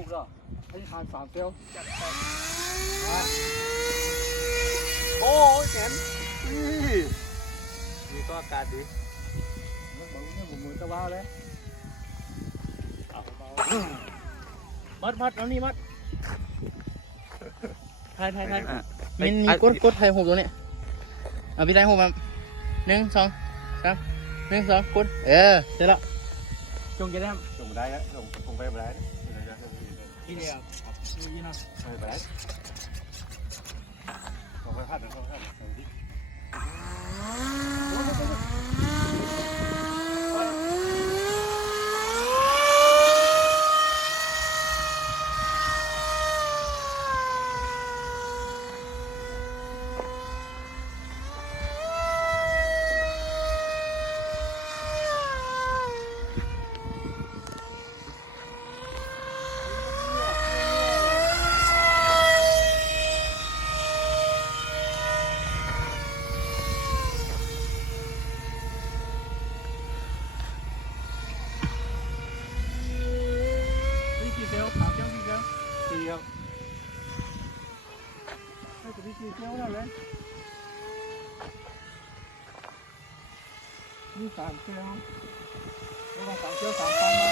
ถูกแล้วให้ทาน3 เซลล์โอ้ยแขนนี่ก็อากาศดีผมมือตะวันเลยมัดเอานี่มัดถ่ายมันมีกดถ่ายหูตัวเนี้ยเอาพี่ได้หูมา1 2 3 1 2กดเสร็จแล้วจงจะได้ ส่งได้แล้วส่งไปไม่ได้ ที่เดียวนี่นะ ส่งไปได้ส่งไปพัดหรือส่งไปพัดส่งดิ4 เซลล์3 เซลล์ 4 เซลล์ 4ครับ ให้ตัวที่4 เซลล์แล้วเลยนี่3 เซลล์แล้วก็3 เซลล์ 3 ตันมา